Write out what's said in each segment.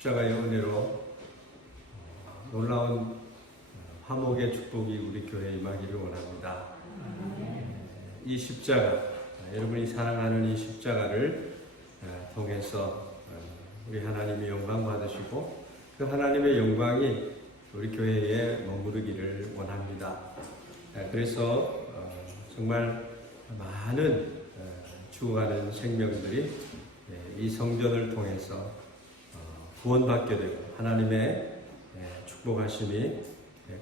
십자가의 은혜로 놀라운 화목의 축복이 우리 교회에 임하기를 원합니다. 이 십자가, 여러분이 사랑하는 이 십자가를 통해서 우리 하나님이 영광 받으시고 그 하나님의 영광이 우리 교회에 머무르기를 원합니다. 그래서 정말 많은 죽어가는 생명들이 이 성전을 통해서 구원받게 되고 하나님의 축복하심이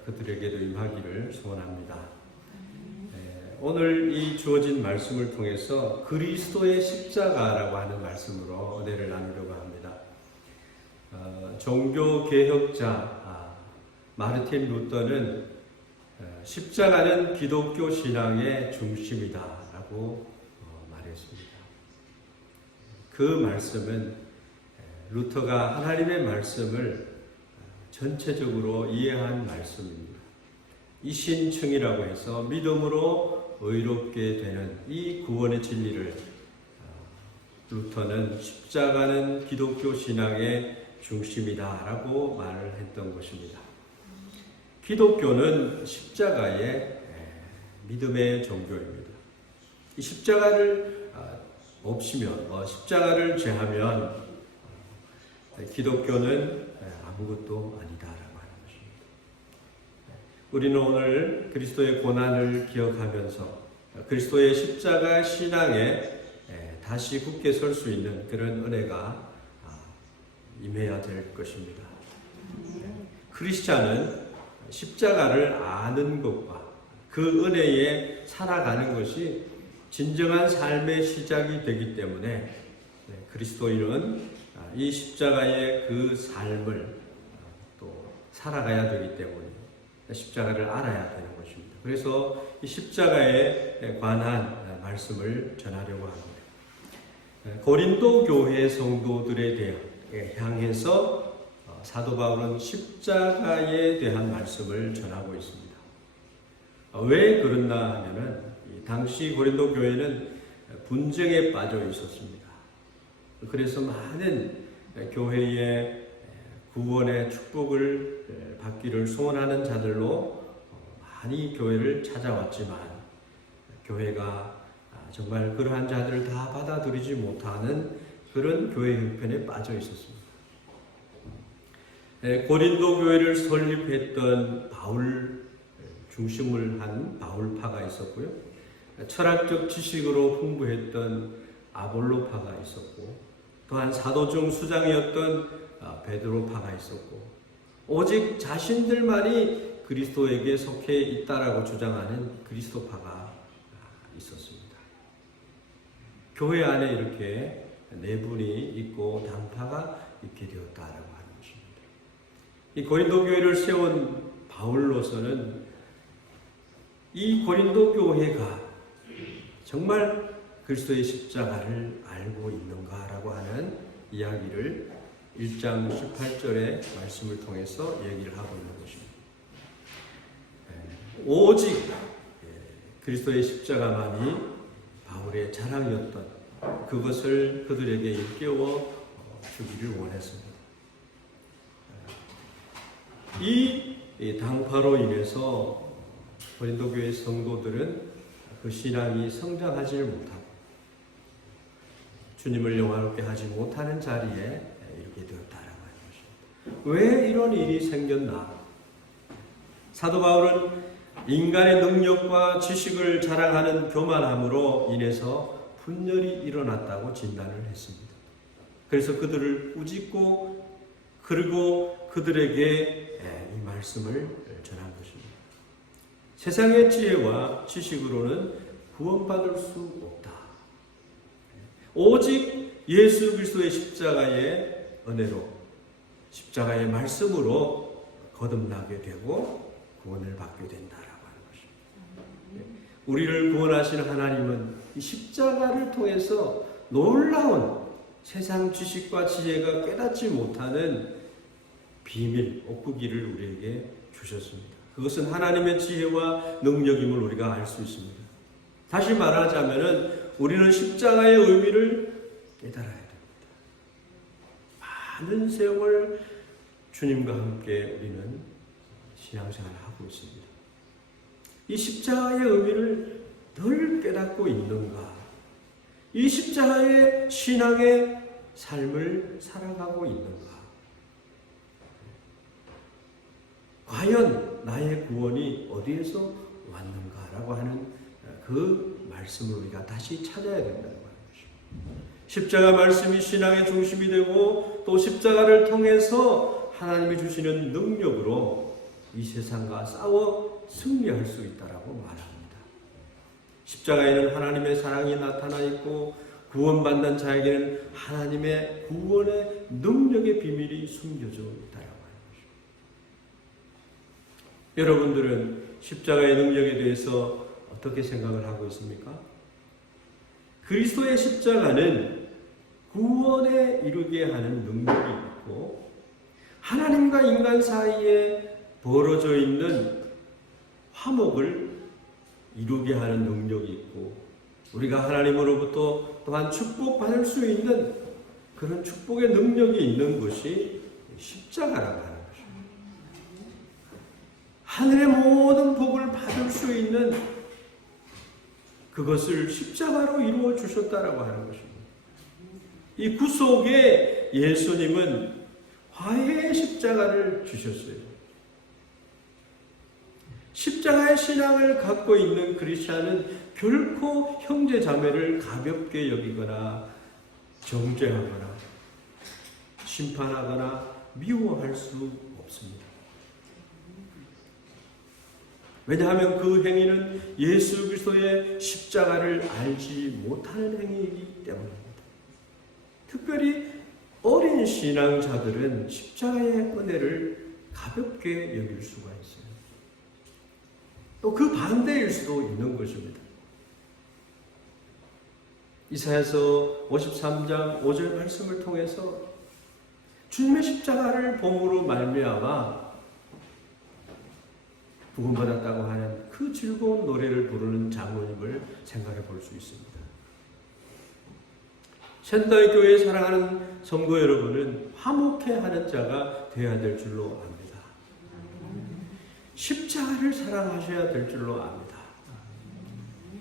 그들에게도 임하기를 소원합니다. 오늘 이 주어진 말씀을 통해서 그리스도의 십자가라고 하는 말씀으로 은혜를 나누려고 합니다. 종교개혁자 마르틴 루터는 십자가는 기독교 신앙의 중심이다라고 말했습니다. 그 말씀은 루터가 하나님의 말씀을 전체적으로 이해한 말씀입니다. 이신층이라고 해서 믿음으로 의롭게 되는 이 구원의 진리를 루터는 십자가는 기독교 신앙의 중심이다라고 말을 했던 것입니다. 기독교는 십자가의 믿음의 종교입니다. 이 십자가를 없이면, 십자가를 제하면 기독교는 아무것도 아니다라고 하는 것입니다. 우리는 오늘 그리스도의 고난을 기억하면서 그리스도의 십자가 신앙에 다시 굳게 설 수 있는 그런 은혜가 임해야 될 것입니다. 크리스찬은 십자가를 아는 것과 그 은혜에 살아가는 것이 진정한 삶의 시작이 되기 때문에 그리스도인은 이 십자가의 그 삶을 또 살아가야 되기 때문에 십자가를 알아야 되는 것입니다. 그래서 이 십자가에 관한 말씀을 전하려고 합니다. 고린도 교회 성도들에 향해서 사도 바울은 십자가에 대한 말씀을 전하고 있습니다. 왜 그렇나 하면은 당시 고린도 교회는 분쟁에 빠져 있었습니다. 그래서 많은 교회의 구원의 축복을 받기를 소원하는 자들로 많이 교회를 찾아왔지만 교회가 정말 그러한 자들을 다 받아들이지 못하는 그런 교회 형편에 빠져 있었습니다. 고린도 교회를 설립했던 바울 중심을 한 바울파가 있었고요. 철학적 지식으로 풍부했던 아볼로파가 있었고, 또한 사도 중 수장이었던 베드로파가 있었고, 오직 자신들만이 그리스도에게 속해 있다라고 주장하는 그리스도파가 있었습니다. 교회 안에 이렇게 내분이 있고 당파가 있게 되었다라고 하는 것입니다. 이 고린도 교회를 세운 바울로서는 이 고린도 교회가 정말 그리스도의 십자가를 알고 있는가라고 하는 이야기를 1장 18절의 말씀을 통해서 얘기를 하고 있는 것입니다. 오직 그리스도의 십자가만이 바울의 자랑이었던 그것을 그들에게 일깨워 주기를 원했습니다. 이 당파로 인해서 고린도 교회 성도들은 그 신앙이 성장하지 못하고 주님을 영화롭게 하지 못하는 자리에 이렇게 되었다라고 하는 것입니다. 왜 이런 일이 생겼나? 사도 바울은 인간의 능력과 지식을 자랑하는 교만함으로 인해서 분열이 일어났다고 진단을 했습니다. 그래서 그들을 꾸짖고 그리고 그들에게 이 말씀을 전한 것입니다. 세상의 지혜와 지식으로는 구원받을 수 없다. 오직 예수 그리스도의 십자가의 은혜로, 십자가의 말씀으로 거듭나게 되고 구원을 받게 된다라고 하는 것입니다. 우리를 구원하시는 하나님은 이 십자가를 통해서 놀라운 세상 지식과 지혜가 깨닫지 못하는 비밀, 옥부기를 우리에게 주셨습니다. 그것은 하나님의 지혜와 능력임을 우리가 알 수 있습니다. 다시 말하자면 우리는 십자가의 의미를 깨달아야 됩니다. 많은 세월 주님과 함께 우리는 신앙생활을 하고 있습니다. 이 십자가의 의미를 늘 깨닫고 있는가? 이 십자가의 신앙의 삶을 살아가고 있는가? 과연 나의 구원이 어디에서 왔는가라고 하는 그 말씀을 우리가 다시 찾아야 된다는 것입니다. 십자가 말씀이 신앙의 중심이 되고 또 십자가를 통해서 하나님이 주시는 능력으로 이 세상과 싸워 승리할 수 있다라고 말합니다. 십자가에는 하나님의 사랑이 나타나 있고 구원받는 자에게는 하나님의 구원의 능력의 비밀이 숨겨져 있다라고 하는 것입니다. 여러분들은 십자가의 능력에 대해서 어떻게 생각을 하고 있습니까? 그리스도의 십자가는 구원에 이르게 하는 능력이 있고 하나님과 인간 사이에 벌어져 있는 화목을 이루게 하는 능력이 있고 우리가 하나님으로부터 또한 축복받을 수 있는 그런 축복의 능력이 있는 것이 십자가라고 하는 것입니다. 하늘의 모든 복을 받을 수 있는 그것을 십자가로 이루어 주셨다라고 하는 것입니다. 이 구속에 예수님은 화해의 십자가를 주셨어요. 십자가의 신앙을 갖고 있는 크리스찬은 결코 형제 자매를 가볍게 여기거나 정죄하거나 심판하거나 미워할 수 없습니다. 왜냐하면 그 행위는 예수 그리스도의 십자가를 알지 못하는 행위이기 때문입니다. 특별히 어린 신앙자들은 십자가의 은혜를 가볍게 여길 수가 있어요. 또 그 반대일 수도 있는 것입니다. 이사야서 53장 5절 말씀을 통해서 주님의 십자가를 봄으로 말미암아 구원받았다고 하는 그 즐거운 노래를 부르는 장로님을 생각해 볼 수 있습니다. 샌다이 교회에 사랑하는 성도 여러분은 화목해하는 자가 되어야 될 줄로 압니다. 십자가를 사랑하셔야 될 줄로 압니다.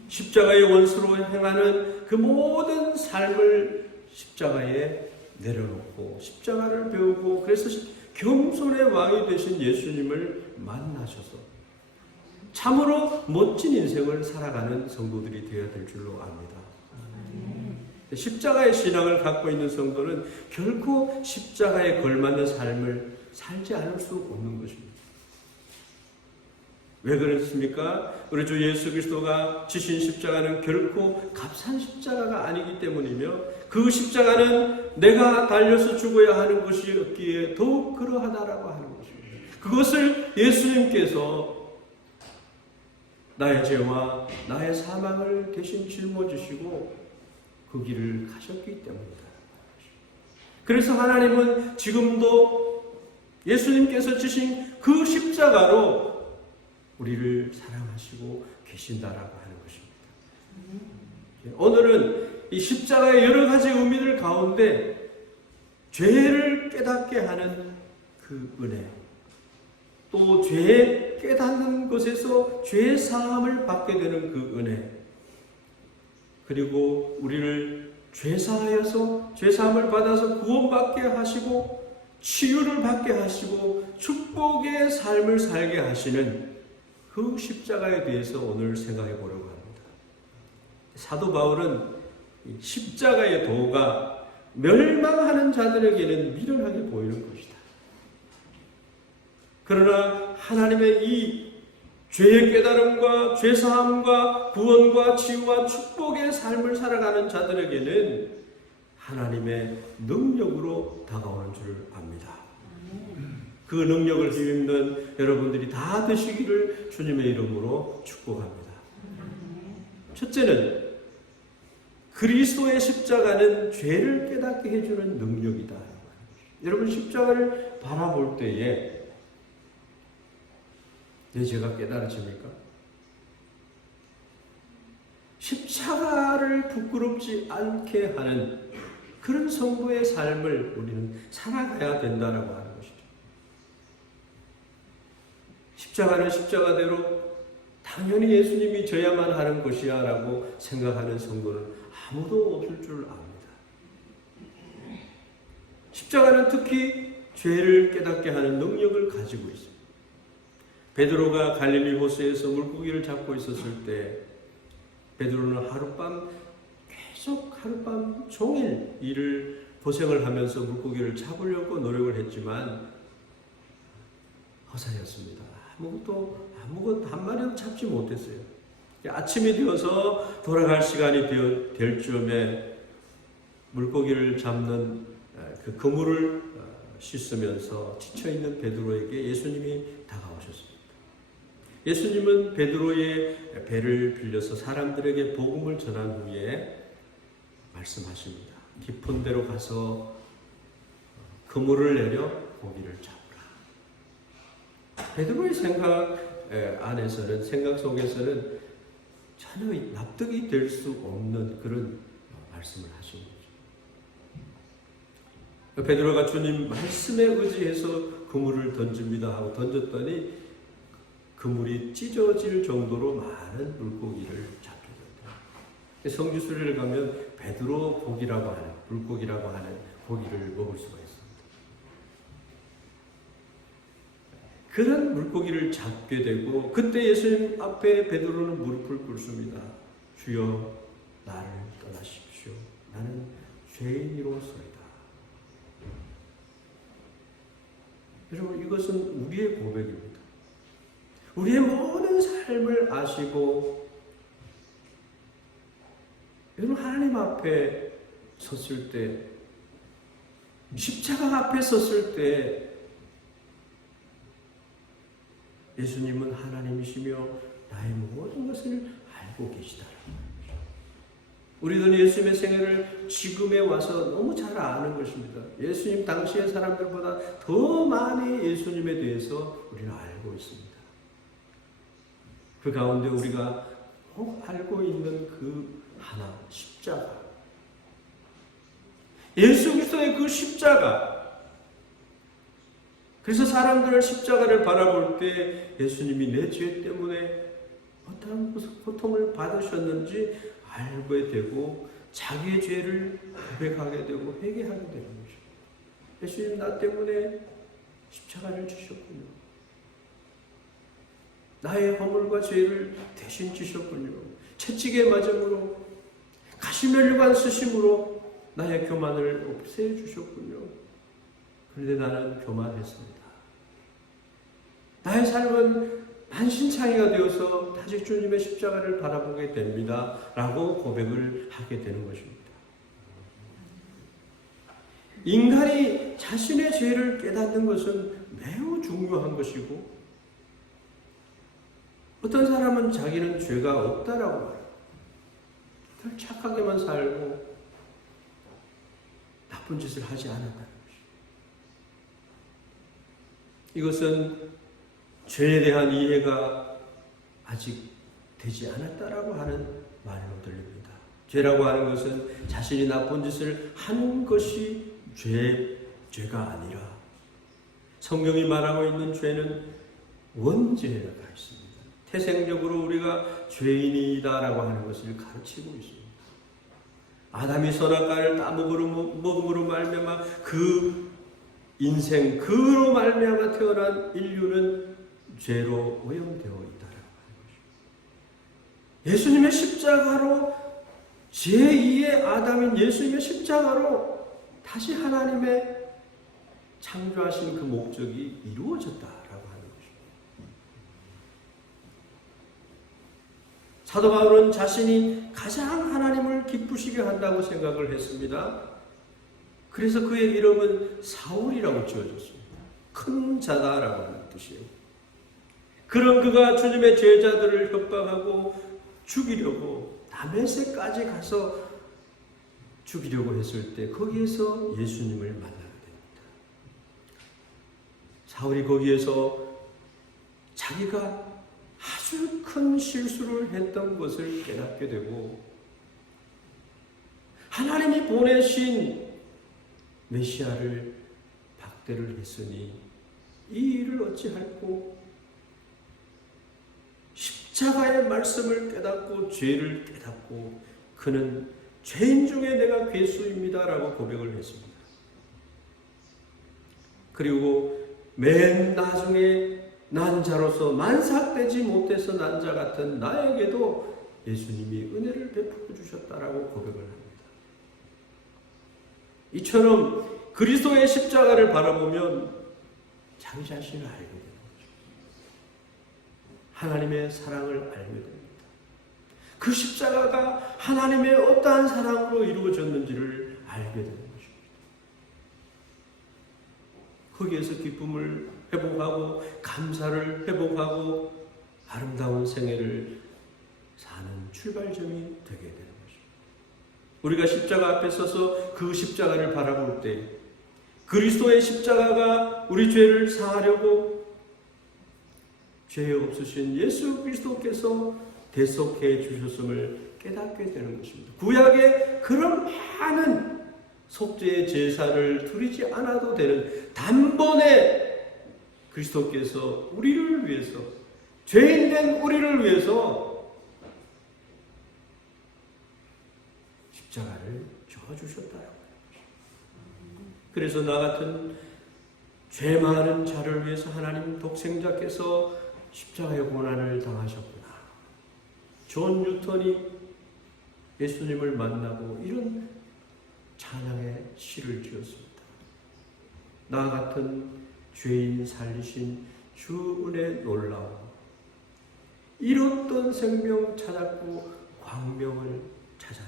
십자가의 원수로 행하는 그 모든 삶을 십자가에 내려놓고 십자가를 배우고 그래서 겸손의 왕이 되신 예수님을 만나셔서 참으로 멋진 인생을 살아가는 성도들이 되어야 될 줄로 압니다. 십자가의 신앙을 갖고 있는 성도는 결코 십자가에 걸맞는 삶을 살지 않을 수 없는 것입니다. 왜 그렇습니까? 우리 주 예수 그리스도가 지신 십자가는 결코 값싼 십자가가 아니기 때문이며 그 십자가는 내가 달려서 죽어야 하는 것이었기에 더욱 그러하다라고 하는 것입니다. 그것을 예수님께서 나의 죄와 나의 사망을 대신 짊어지시고 그 길을 가셨기 때문이다. 그래서 하나님은 지금도 예수님께서 지신 그 십자가로 우리를 사랑하시고 계신다라고 하는 것입니다. 오늘은 이 십자가의 여러 가지 의미들 가운데 죄를 깨닫게 하는 그 은혜, 또 죄 깨닫는 것에서 죄 사함을 받게 되는 그 은혜, 그리고 우리를 죄사하여서 죄사함을 받아서 구원받게 하시고 치유를 받게 하시고 축복의 삶을 살게 하시는 그 십자가에 대해서 오늘 생각해 보려고 합니다. 사도 바울은 십자가의 도가 멸망하는 자들에게는 미련하게 보이는 것이다. 그러나 하나님의 이 죄의 깨달음과 죄사함과 구원과 치유와 축복의 삶을 살아가는 자들에게는 하나님의 능력으로 다가오는 줄 압니다. 그 능력을 힘입는 여러분들이 다 되시기를 주님의 이름으로 축복합니다. 첫째는 그리스도의 십자가는 죄를 깨닫게 해주는 능력이다. 여러분 십자가를 바라볼 때에 내 죄가 깨달아집니까? 십자가를 부끄럽지 않게 하는 그런 성도의 삶을 우리는 살아가야 된다라고 하는 것이죠. 십자가는 십자가대로 당연히 예수님이 져야만 하는 것이야 라고 생각하는 성도는 아무도 없을 줄 압니다. 십자가는 특히 죄를 깨닫게 하는 능력을 가지고 있습니다. 베드로가 갈릴리 호수에서 물고기를 잡고 있었을 때 베드로는 계속 하룻밤 종일 일을 고생을 하면서 물고기를 잡으려고 노력을 했지만 허사였습니다. 아무것도 한 마리도 잡지 못했어요. 아침이 되어서 돌아갈 시간이 될 즈음에 물고기를 잡는 그 그물을 씻으면서 지쳐있는 베드로에게 예수님이 다가오셨습니다. 예수님은 베드로의 배를 빌려서 사람들에게 복음을 전한 후에 말씀하십니다. 깊은 데로 가서 그물을 내려 고기를 잡으라. 베드로의 생각 속에서는 전혀 납득이 될 수 없는 그런 말씀을 하신 거죠. 베드로가 주님 말씀에 의지해서 그물을 던집니다 하고 던졌더니 그물이 찢어질 정도로 많은 물고기를 잡게 됩니다. 성지순례를 가면 베드로 고기라고 하는 물고기라고 하는 고기를 먹을 수가 있습니다. 그런 물고기를 잡게 되고 그때 예수님 앞에 베드로는 무릎을 꿇습니다. 주여 나를 떠나십시오. 나는 죄인이로소이다. 여러분 이것은 우리의 고백입니다. 우리의 모든 삶을 아시고 여러분 하나님 앞에 섰을 때 십자가 앞에 섰을 때 예수님은 하나님이시며 나의 모든 것을 알고 계시다라고 합니다. 우리는 예수님의 생애를 지금에 와서 너무 잘 아는 것입니다. 예수님 당시의 사람들보다 더 많이 예수님에 대해서 우리는 알고 있습니다. 그 가운데 우리가 꼭 알고 있는 그 하나, 십자가. 예수 그리스도의 그 십자가. 그래서 사람들은 십자가를 바라볼 때 예수님이 내 죄 때문에 어떠한 고통을 받으셨는지 알게 되고 자기의 죄를 고백하게 되고 회개하게 되는 거죠. 예수님 나 때문에 십자가를 주셨군요. 나의 허물과 죄를 대신 지셨군요. 채찍에 맞음으로 가시면류관 쓰심으로 나의 교만을 없애 주셨군요. 그런데 나는 교만했습니다. 나의 삶은 만신창이가 되어서 다시 주님의 십자가를 바라보게 됩니다. 라고 고백을 하게 되는 것입니다. 인간이 자신의 죄를 깨닫는 것은 매우 중요한 것이고 어떤 사람은 자기는 죄가 없다라고 말해요. 늘 착하게만 살고 나쁜 짓을 하지 않았다는 것이죠. 이것은 죄에 대한 이해가 아직 되지 않았다라고 하는 말로 들립니다. 죄라고 하는 것은 자신이 나쁜 짓을 하는 것이 죄가 아니라 성경이 말하고 있는 죄는 원죄가 있습니다. 태생적으로 우리가 죄인이다라고 하는 것을 가르치고 있습니다. 아담이 선악과를 따먹음으로 말미암아 그 인생 그로 말미암아 태어난 인류는 죄로 오염되어 있다라고 하는 것입니다. 예수님의 십자가로 제2의 아담인 예수님의 십자가로 다시 하나님의 창조하신 그 목적이 이루어졌다라고 하는 것입니다. 사도 바울은 자신이 가장 하나님을 기쁘시게 한다고 생각을 했습니다. 그래서 그의 이름은 사울이라고 지어졌습니다. 큰 자다라고 하는 뜻이에요. 그런 그가 주님의 제자들을 협박하고 죽이려고 다메섹까지 가서 죽이려고 했을 때 거기에서 예수님을 만나게 됩니다. 사울이 거기에서 자기가 아주 큰 실수를 했던 것을 깨닫게 되고 하나님이 보내신 메시아를 박대를 했으니 이 일을 어찌할꼬. 십자가의 말씀을 깨닫고 죄를 깨닫고 그는 죄인 중에 내가 괴수입니다 라고 고백을 했습니다. 그리고 맨 나중에 난 자로서 만삭되지 못해서 난 자 같은 나에게도 예수님이 은혜를 베풀어 주셨다라고 고백을 합니다. 이처럼 그리스도의 십자가를 바라보면 자기 자신을 알게 됩니다. 하나님의 사랑을 알게 됩니다. 그 십자가가 하나님의 어떠한 사랑으로 이루어졌는지를 알게 되는 것입니다. 거기에서 기쁨을 회복하고 감사를 회복하고 아름다운 생애를 사는 출발점이 되게 되는 것입니다. 우리가 십자가 앞에 서서 그 십자가를 바라볼 때 그리스도의 십자가가 우리 죄를 사하려고 죄 없으신 예수 그리스도께서 대속해 주셨음을 깨닫게 되는 것입니다. 구약의 그런 많은 속죄의 제사를 드리지 않아도 되는 단번에 그리스도께서 우리를 위해서, 죄인 된 우리를 위해서 십자가를 져주셨다라고. 그래서 나 같은 죄 많은 자를 위해서 하나님 독생자께서 십자가의 고난을 당하셨구나. 존 뉴턴이 예수님을 만나고 이런 찬양의 시를 지었습니다. 나 같은 죄인 살리신 주 은혜 놀라워. 잃었던 생명 찾았고 광명을 찾았네.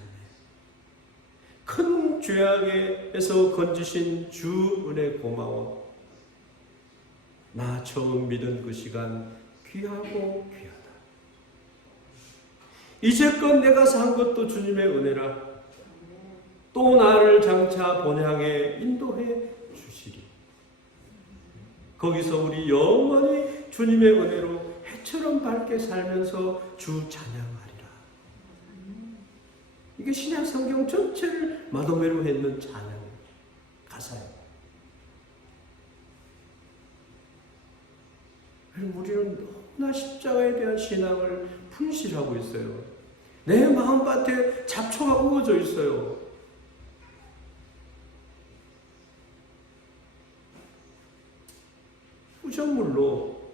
큰 죄악에서 건지신 주 은혜 고마워. 나 처음 믿은 그 시간 귀하고 귀하다. 이제껏 내가 산 것도 주님의 은혜라. 또 나를 장차 본향에 인도해 주시리. 거기서 우리 영원히 주님의 은혜로 해처럼 밝게 살면서 주 찬양하리라. 이게 신약 성경 전체를 마도매로 했는 찬양 가사예요. 우리는 너무나 십자가에 대한 신앙을 분실하고 있어요. 내 마음밭에 잡초가 우거져 있어요. 부정물로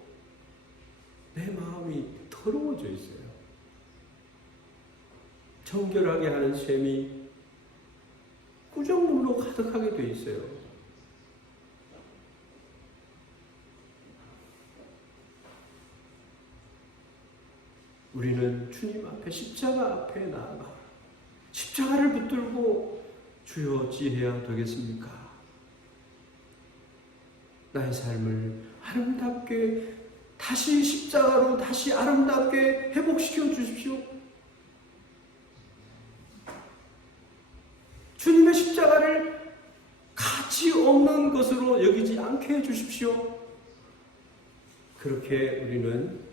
내 마음이 더러워져 있어요. 정결하게 하는 셈이 부정물로 가득하게 되어 있어요. 우리는 주님 앞에 십자가 앞에 나아가 십자가를 붙들고 주여 어찌해야 되겠습니까? 나의 삶을 아름답게 다시 십자가로 다시 아름답게 회복시켜 주십시오. 주님의 십자가를 가치 없는 것으로 여기지 않게 해 주십시오. 그렇게 우리는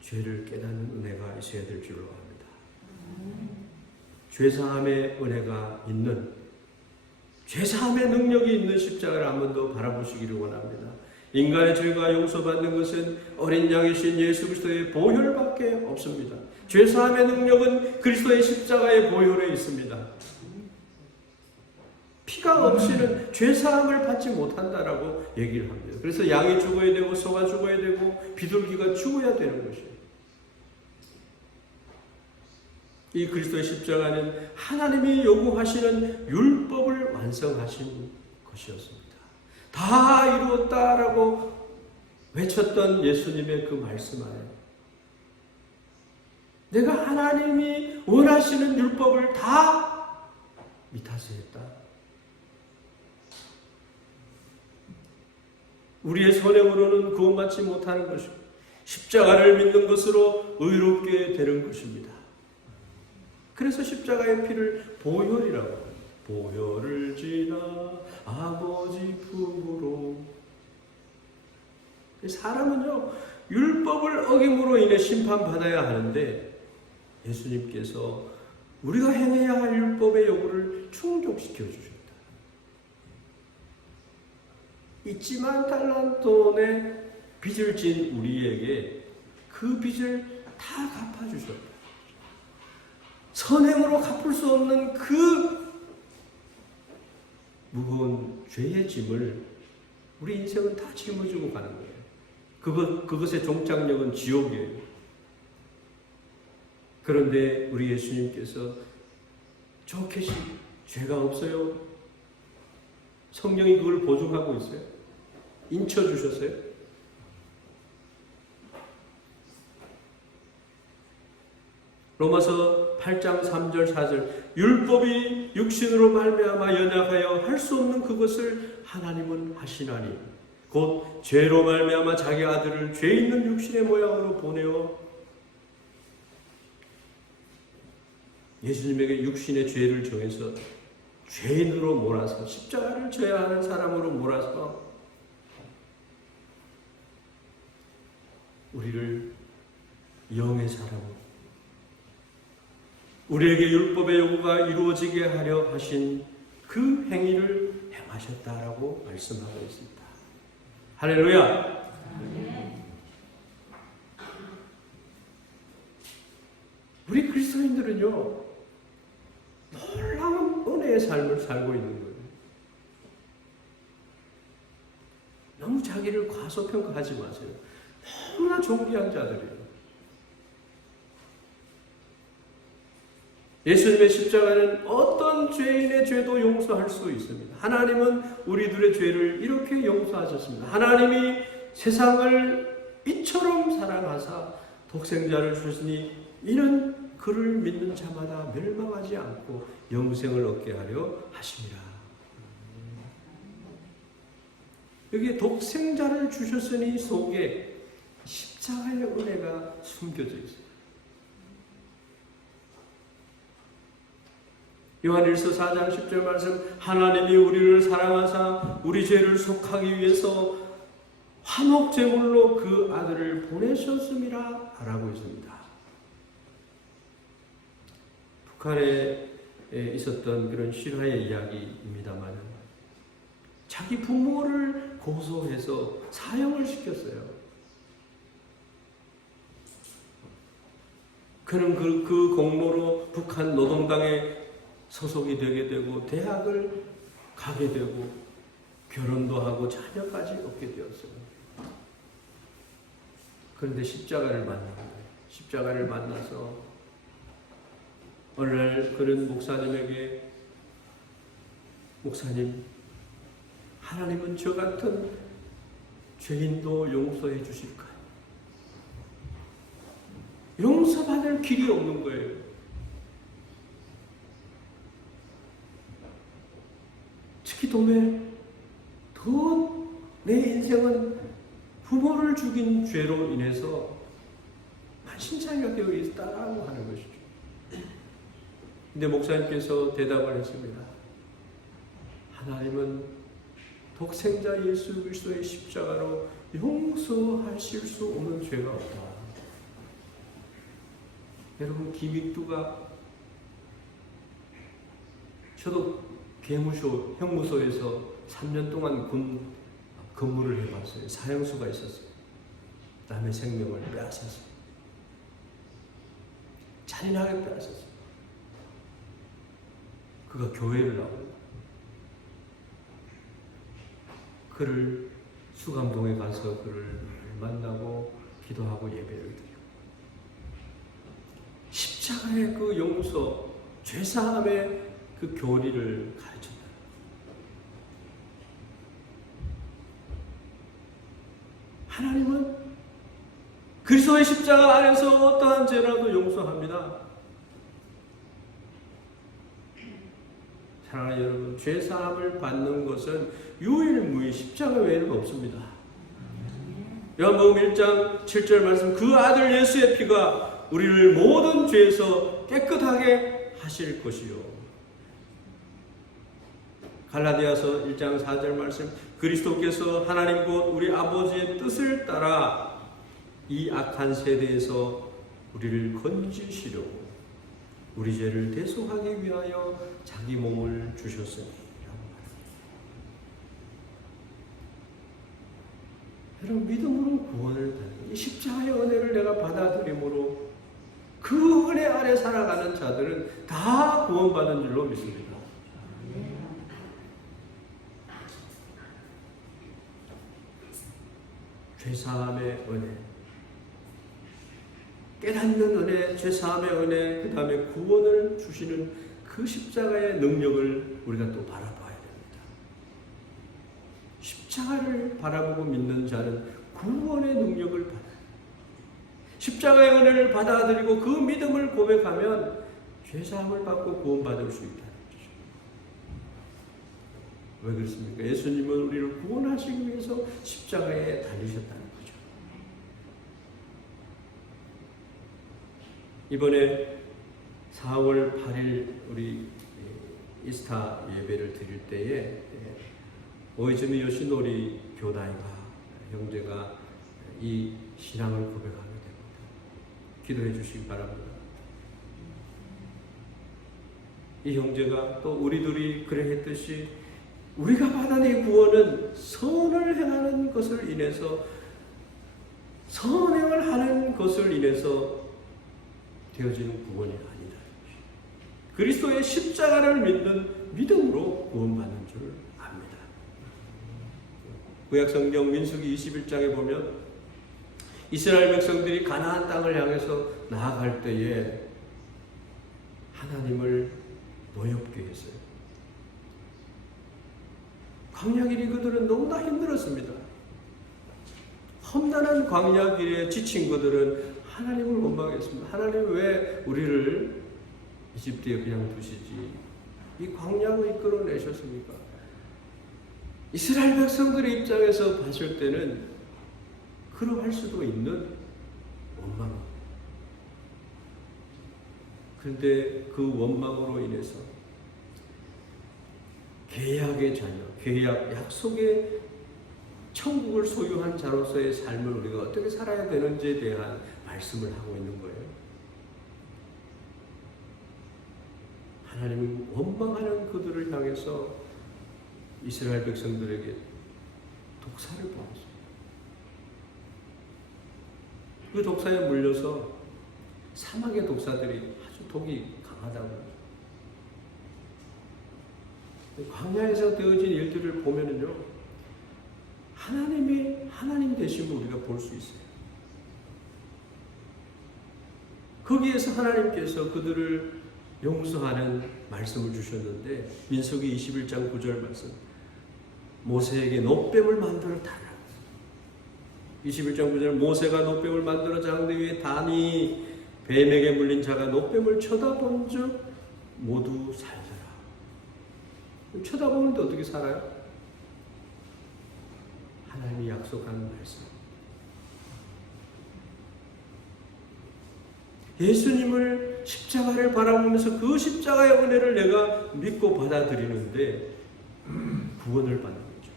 죄를 깨닫는 은혜가 있어야 될 줄로 압니다. 죄사함의 은혜가 있는, 죄사함의 능력이 있는 십자가를 한 번 더 바라보시기를 원합니다. 인간의 죄가 용서받는 것은 어린 양이신 예수 그리스도의 보혈밖에 없습니다. 죄사함의 능력은 그리스도의 십자가의 보혈에 있습니다. 피가 없이는 죄사함을 받지 못한다라고 얘기를 합니다. 그래서 양이 죽어야 되고 소가 죽어야 되고 비둘기가 죽어야 되는 것이에요. 이 그리스도의 십자가는 하나님이 요구하시는 율법을 완성하신 것이었습니다. 다 이루었다라고 외쳤던 예수님의 그 말씀 안에 내가 하나님이 원하시는 율법을 다 미타스했다. 우리의 선행으로는 구원받지 못하는 것입니다. 십자가를 믿는 것으로 의롭게 되는 것입니다. 그래서 십자가의 피를 보혈이라고 합니다. 보혈을 지나 아버지 품으로. 사람은요 율법을 어김으로 인해 심판받아야 하는데 예수님께서 우리가 행해야 할 율법의 요구를 충족시켜 주셨다. 있지만 달란돈의 빚을 진 우리에게 그 빚을 다 갚아주셨다. 선행으로 갚을 수 없는 그 무거운 죄의 짐을 우리 인생은 다 짊어지고 가는 거예요. 그것의 종착역은 지옥이에요. 그런데 우리 예수님께서 저 계신 죄가 없어요? 성령이 그걸 보증하고 있어요? 인쳐주셨어요? 로마서 8장 3절 4절 율법이 육신으로 말미암아 연약하여 할 수 없는 그것을 하나님은 하시나니 곧 죄로 말미암아 자기 아들을 죄 있는 육신의 모양으로 보내어 예수님에게 육신의 죄를 정해서 죄인으로 몰아서 십자가를 져야 하는 사람으로 몰아서 우리를 영의 사람으로 우리에게 율법의 요구가 이루어지게 하려 하신 그 행위를 행하셨다라고 말씀하고 있습니다. 할렐루야! 우리 그리스도인들은요, 놀라운 은혜의 삶을 살고 있는 거예요. 너무 자기를 과소평가하지 마세요. 너무나 존귀한 자들이에요. 예수님의 십자가는 어떤 죄인의 죄도 용서할 수 있습니다. 하나님은 우리들의 죄를 이렇게 용서하셨습니다. 하나님이 세상을 이처럼 사랑하사 독생자를 주시니 이는 그를 믿는 자마다 멸망하지 않고 영생을 얻게 하려 하심이라. 여기에 독생자를 주셨으니 속에 십자가의 은혜가 숨겨져 있어요. 요한일서 4장 10절 말씀 하나님이 우리를 사랑하사 우리 죄를 속하기 위해서 화목 제물로 그 아들을 보내셨음이라 라고 있습니다. 북한에 있었던 그런 실화의 이야기입니다만 자기 부모를 고소해서 사형을 시켰어요. 그는 그 공로로 북한 노동당에 소속이 되게 되고 대학을 가게 되고 결혼도 하고 자녀까지 얻게 되었어요. 그런데 십자가를 만난 거예요. 십자가를 만나서 어느 날 그런 목사님에게 목사님, 하나님은 저 같은 죄인도 용서해 주실까요? 용서받을 길이 없는 거예요. 특히 도매, 더 내 인생은 부모를 죽인 죄로 인해서 만신창이가 되어 있다라고 하는 것이죠. 근데 목사님께서 대답을 했습니다. 하나님은 독생자 예수 그리스도의 십자가로 용서하실 수 없는 죄가 없다. 여러분, 김익두가 저도刑務所, 형무소에서 3년 동안 군 근무를 해봤어요. 사형수가 있었어요. 남의 생명을 빼앗았어요. 잔인하게 빼앗았어요. 그가 교회를 나옵니다. 그를 수감동에 가서 그를 만나고 기도하고 예배를 드리고 십자가의 그 용서, 죄사함의 그 교리를 가르쳤다. 하나님은 그리스도의 십자가 안에서 어떠한 죄라도 용서합니다. 사랑하는 여러분, 죄사함을 받는 것은 유일무이 십자가 외에는 없습니다. 요한복음 1장 7절 말씀, 그 아들 예수의 피가 우리를 모든 죄에서 깨끗하게 하실 것이요. 갈라디아서 1장 4절 말씀, 그리스도께서 하나님 곧 우리 아버지의 뜻을 따라 이 악한 세대에서 우리를 건지시려고 우리 죄를 대속하기 위하여 자기 몸을 주셨으니. 여러분, 믿음으로 구원을 받는 이 십자가의 은혜를 내가 받아들임으로 그 은혜 아래 살아가는 자들은 다 구원받은 줄로 믿습니다. 죄사함의 은혜, 깨닫는 은혜, 죄사함의 은혜, 그 다음에 구원을 주시는 그 십자가의 능력을 우리가 또 바라봐야 됩니다. 십자가를 바라보고 믿는 자는 구원의 능력을 받아요. 십자가의 은혜를 받아들이고 그 믿음을 고백하면 죄사함을 받고 구원받을 수 있다는 것이죠. 왜 그렇습니까? 예수님은 우리를 구원하시기 위해서 십자가에 달리셨다는 거죠. 이번에 4월 8일 우리 이스타 예배를 드릴 때에 오이즈미 요시노리 교다이가 형제가 이 신앙을 고백하게 됩니다. 기도해 주시기 바랍니다. 이 형제가 또 우리들이 그래 했듯이 우리가 받아낸 구원은 선을 행하는 것을 인해서, 선행을 하는 것을 인해서 되어지는 구원이 아니다. 그리스도의 십자가를 믿는 믿음으로 구원받는 줄 압니다. 구약성경 민수기 21장에 보면 이스라엘 백성들이 가나안 땅을 향해서 나아갈 때에 하나님을 노엽게 했어요. 광야 길이 그들은 너무나 힘들었습니다. 험난한 광야 길에 지친 그들은 하나님을 원망했습니다. 하나님 왜 우리를 이집트에 그냥 두시지? 이 광야로 이끌어내셨습니까? 이스라엘 백성들의 입장에서 봤을 때는 그러할 수도 있는 원망. 그런데 그 원망으로 인해서 계약의 자녀, 계약, 약속의 천국을 소유한 자로서의 삶을 우리가 어떻게 살아야 되는지에 대한 말씀을 하고 있는 거예요. 하나님은 원망하는 그들을 향해서 이스라엘 백성들에게 독사를 보냈습니다. 그 독사에 물려서 사막의 독사들이 아주 독이 강하다고 합니다. 광야에서 되어진 일들을 보면은요, 하나님이 하나님 되심을 우리가 볼 수 있어요. 거기에서 하나님께서 그들을 용서하는 말씀을 주셨는데, 민수기 21장 9절 말씀, 모세에게 놋뱀을 만들어 달라. 21장 9절, 모세가 놋뱀을 만들어 장대 위에 다니 뱀에게 물린 자가 놋뱀을 쳐다본 즉 모두 살더라. 쳐다보는데 어떻게 살아요? 하나님이 약속한 말씀. 예수님을 십자가를 바라보면서 그 십자가의 은혜를 내가 믿고 받아들이는데 구원을 받는 거죠.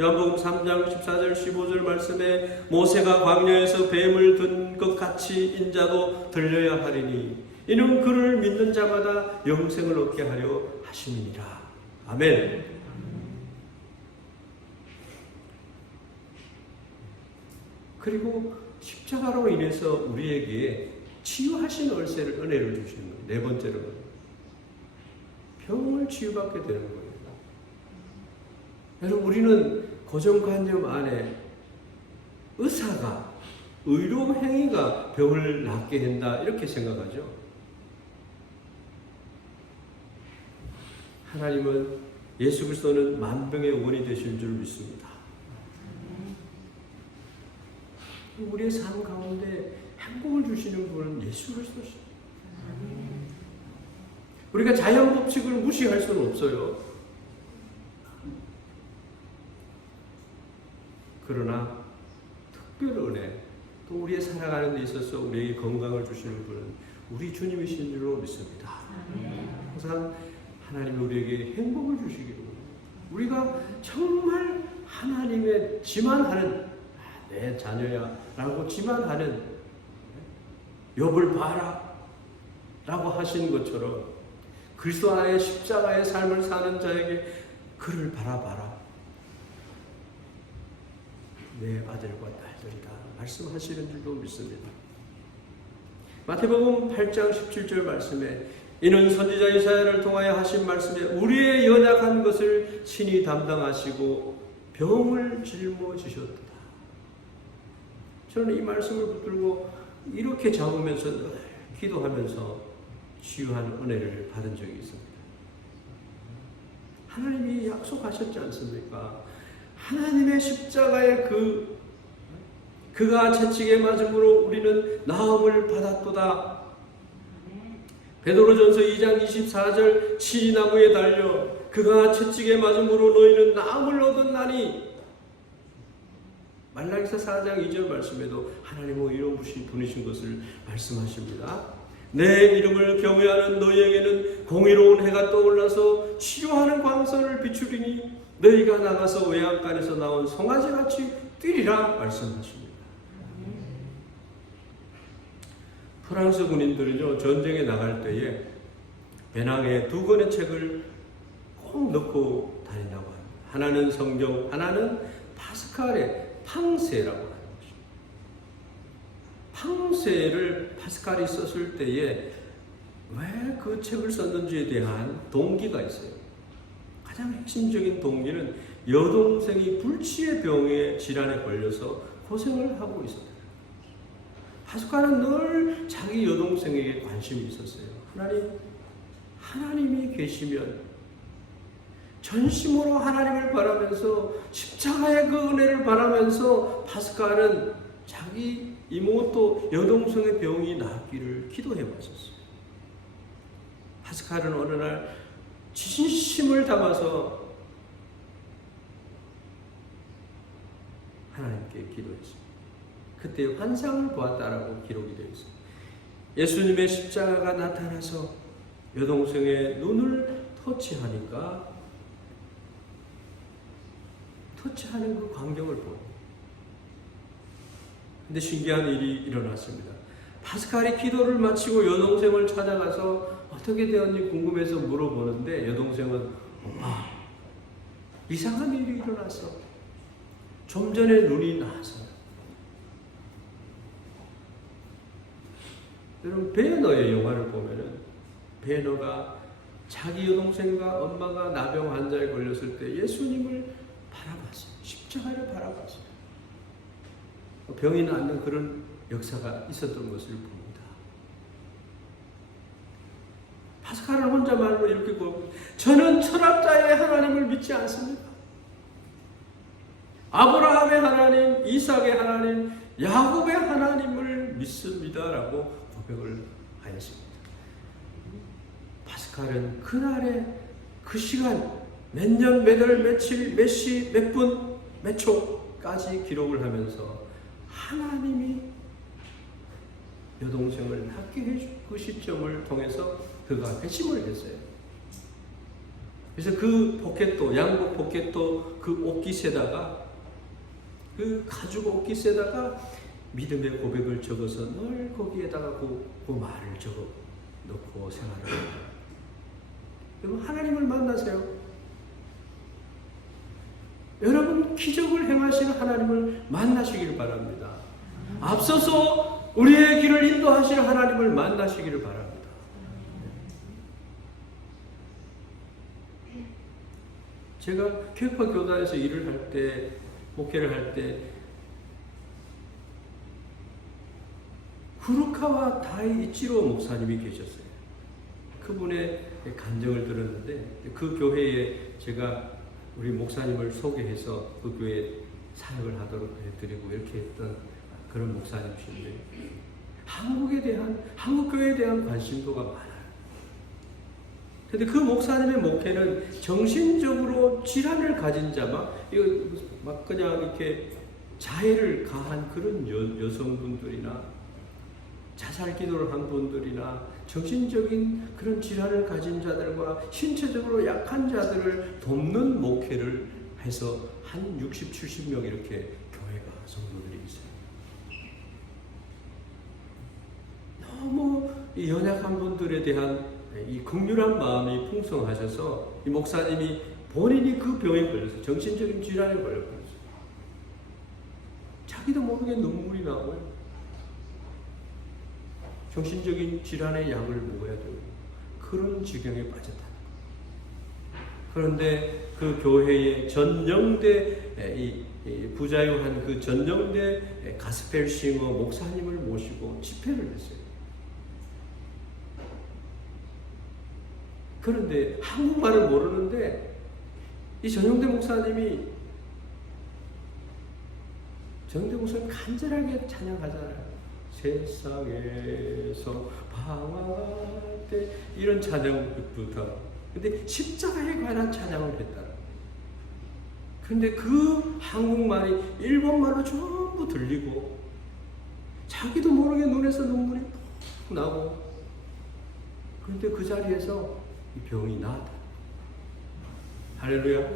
요한복음 3장 14절 15절 말씀에 모세가 광야에서 뱀을 든 것 같이 인자도 들려야 하리니 이는 그를 믿는 자마다 영생을 얻게 하려 하심이니라. 아멘. 그리고 십자가로 인해서 우리에게 치유하신 은혜를 주시는 거예요. 네 번째로 병을 치유받게 되는 거예요. 여러분, 우리는 고정관념 안에 의사가, 의료 행위가 병을 낫게 한다 이렇게 생각하죠. 하나님은 예수 그리스도는 만병의 원이 되실 줄 믿습니다. 우리의 삶 가운데 행복을 주시는 분은 예수 그리스도시죠. 우리가 자연 법칙을 무시할 수는 없어요. 그러나 특별 은혜, 또 우리의 살아가는 데 있어서 우리에게 건강을 주시는 분은 우리 주님이신 줄로 믿습니다. 항상 하나님이 우리에게 행복을 주시기를, 우리가 정말 하나님의 지만하는, 내 자녀야 라고 지만하는, 욥을 봐라 라고 하신 것처럼 그리스도 안에 십자가의 삶을 사는 자에게 그를 바라봐라. 내 아들과 딸들이다 말씀하시는 줄도 믿습니다. 마태복음 8장 17절 말씀에 이는 선지자 이사야를 통하여 하신 말씀에 우리의 연약한 것을 친히 담당하시고 병을 짊어지셨도다. 저는 이 말씀을 붙들고 이렇게 잡으면서 기도하면서 치유하는 은혜를 받은 적이 있습니다. 하나님이 약속하셨지 않습니까? 하나님의 십자가의 그가 채찍에 맞음으로 우리는 나음을 받았도다. 베드로전서 2장 24절 친히 나무에 달려 그가 채찍에 맞음으로 너희는 나음을 얻었나니. 말라기서 4장 2절 말씀에도 하나님은 이런 분이신 것을 말씀하십니다. 내 이름을 경외하는 너희에게는 공의로운 해가 떠올라서 치료하는 광선을 비추리니 너희가 나가서 외양간에서 나온 송아지같이 뛰리라 말씀하십니다. 프랑스 군인들은요, 전쟁에 나갈 때에 배낭에 2권의 책을 꼭 넣고 다닌다고 합니다. 하나는 성경, 하나는 파스칼의 팡세라고 하는 것입니다. 팡세를 파스칼이 썼을 때에 왜 그 책을 썼는지에 대한 동기가 있어요. 가장 핵심적인 동기는 여동생이 불치의 병에 질환에 걸려서 고생을 하고 있었다. 파스칼은 늘 자기 여동생에게 관심이 있었어요. 하나님이 계시면 전심으로 하나님을 바라면서 십자가의 그 은혜를 바라면서 파스칼은 자기 이모도 여동생의 병이 낫기를 기도해 왔었어요. 파스칼은 어느 날 진심을 담아서 하나님께 기도했습니다. 그때 환상을 보았다라고 기록이 되어 있습니다. 예수님의 십자가가 나타나서 여동생의 눈을 터치하는 그 광경을 보고, 근데 신기한 일이 일어났습니다. 파스칼이 기도를 마치고 여동생을 찾아가서 어떻게 되었니 궁금해서 물어보는데 여동생은 오빠 이상한 일이 일어났어. 좀 전에 눈이 나왔어요. 여러분 베너의 영화를 보면은 베너가 자기 여동생과 엄마가 나병 환자에 걸렸을 때 예수님을 바라봤어요. 십자가를 바라봤어요. 병이 낫는 그런 역사가 있었던 것을 봅니다. 파스칼은 혼자말로 이렇게 고하고 저는 철학자의 하나님을 믿지 않습니다. 아브라함의 하나님, 이삭의 하나님, 야곱의 하나님을 믿습니다라고 고백을 하였습니다. 파스칼은 그날의 그 시간 몇 년, 몇 월, 며칠, 몇 시, 몇 분, 몇 초까지 기록을 하면서 하나님이 여동생을 낫게 해준 그 시점을 통해서 그가 회심을 했어요. 그래서 그 포켓도, 양복 포켓도 그 옷깃에다가, 그 가죽 옷깃에다가 믿음의 고백을 적어서 늘 거기에다가 그 말을 적어 넣고 생활을 합니다. 여러분 하나님을 만나세요. 여러분 기적을 행하시는 하나님을 만나시길 바랍니다. 앞서서 우리의 길을 인도하시는 하나님을 만나시기를 바랍니다. 제가 교회파 교단에서 일을 할 때, 목회를 할 때 후루카와 다이 이치로 목사님이 계셨어요. 그분의 간증을 들었는데 그 교회에 제가 우리 목사님을 소개해서 그 교회에 사역을 하도록 해드리고 이렇게 했던 그런 목사님이신데 한국 교회에 대한 관심도가 많아요. 근데 그 목사님의 목회는 정신적으로 질환을 가진 자, 막 그냥 이렇게 자해를 가한 그런 여성분들이나 자살 기도를 한 분들이나 정신적인 그런 질환을 가진 자들과 신체적으로 약한 자들을 돕는 목회를 해서 한 60, 70명 이렇게 교회가 성도들이 있어요. 너무 이 연약한 분들에 대한 이 긍휼한 마음이 풍성하셔서 이 목사님이 본인이 그 병에 걸려서 정신적인 질환에 걸렸어요. 자기도 모르게 눈물이 나고요. 정신적인 질환의 약을 먹어야 되고 그런 지경에 빠졌다는 거예요. 그런데 그 교회의 전영대 부자유한 그 전영대 가스펠 싱어 목사님을 모시고 집회를 했어요. 그런데 한국말을 모르는데 이 전영대 목사님이 간절하게 찬양하잖아요. 세상에서 방황할 때 이런 찬양부터. 근데 십자가에 관한 찬양을 했다. 근데 그 한국말이 일본말로 전부 들리고 자기도 모르게 눈에서 눈물이 푹 나고 그런데 그 자리에서 이 병이 나았다. 할렐루야.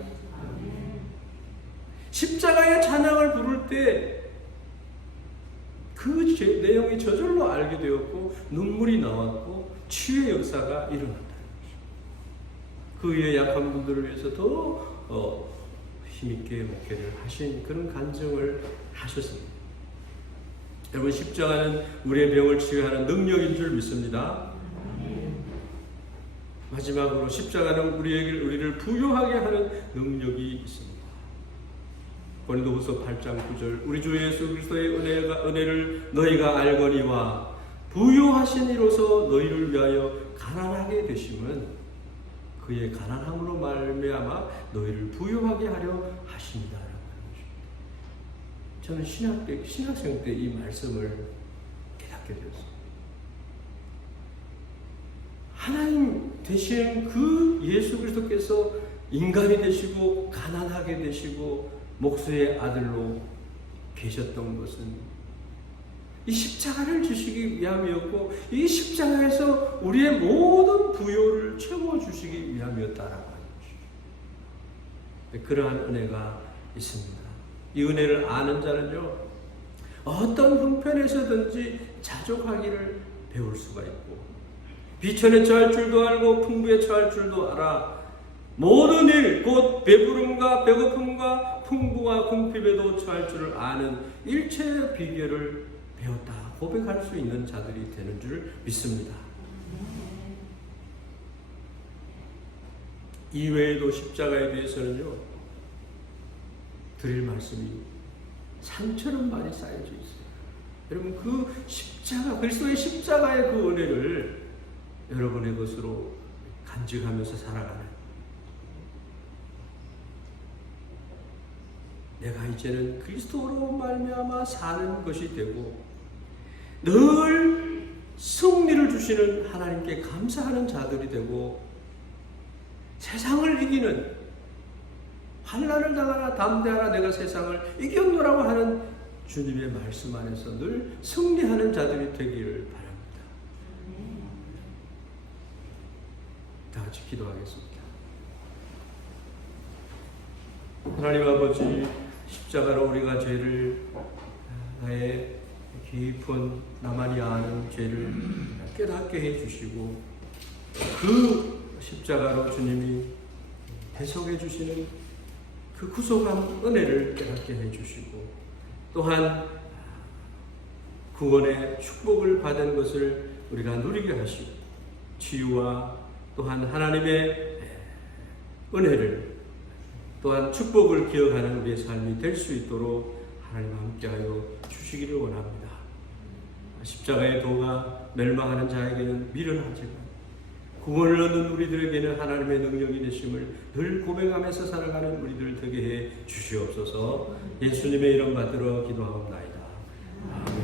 십자가의 찬양을 부를 때 그 내용이 저절로 알게 되었고 눈물이 나왔고 치유의 역사가 일어났다는 것입니다. 그 위에 약한 분들을 위해서 더 힘있게 목회를 하신 그런 간증을 하셨습니다. 여러분, 십자가는 우리의 병을 치유하는 능력인 줄 믿습니다. 마지막으로 십자가는 우리를 부유하게 하는 능력이 있습니다. 고린도후서 8장 9절 우리 주 예수 그리스도의 은혜를 너희가 알거니와 부유하신 이로서 너희를 위하여 가난하게 되심은 그의 가난함으로 말미암아 너희를 부유하게 하려 하십니다. 저는 신학생 때 이 말씀을 깨닫게 되었습니다. 하나님 되신 그 예수 그리스도께서 인간이 되시고 가난하게 되시고 목수의 아들로 계셨던 것은 이 십자가를 주시기 위함이었고 이 십자가에서 우리의 모든 부요를 채워주시기 위함이었다라고 하는 것입니다. 그러한 은혜가 있습니다. 이 은혜를 아는 자는요, 어떤 형편에서든지 자족하기를 배울 수가 있고 비천에 처할 줄도 알고 풍부에 처할 줄도 알아 모든 일 곧 배부름과 배고픔과 풍부와 궁핍에도 처할 줄을 아는 일체의 비결을 배웠다 고백할 수 있는 자들이 되는 줄 믿습니다. 이외에도 십자가에 대해서는요 드릴 말씀이 산처럼 많이 쌓여져 있어요. 여러분, 그 십자가, 그리스도의 십자가의 그 은혜를 여러분의 것으로 간직하면서 살아가는, 내가 이제는 그리스도로 말미암아 사는 것이 되고 늘 승리를 주시는 하나님께 감사하는 자들이 되고 세상을 이기는, 환난을 당하나 담대하나 내가 세상을 이겼노라고 하는 주님의 말씀 안에서 늘 승리하는 자들이 되기를 바랍니다. 다 같이 기도하겠습니다. 하나님 아버지, 십자가로 우리가 죄를, 나의 깊은 나만이 아는 죄를 깨닫게 해주시고 그 십자가로 주님이 대속해 주시는 그 구속한 은혜를 깨닫게 해주시고 또한 구원의 축복을 받은 것을 우리가 누리게 하시고 치유와 또한 하나님의 은혜를 또한 축복을 기억하는 우리의 삶이 될 수 있도록 하나님 함께하여 주시기를 원합니다. 십자가의 도가 멸망하는 자에게는 미련하지만 구원을 얻는 우리들에게는 하나님의 능력이 되심을 늘 고백하면서 살아가는 우리들 되게 해 주시옵소서. 예수님의 이름 받들어 기도하옵나이다. 아멘.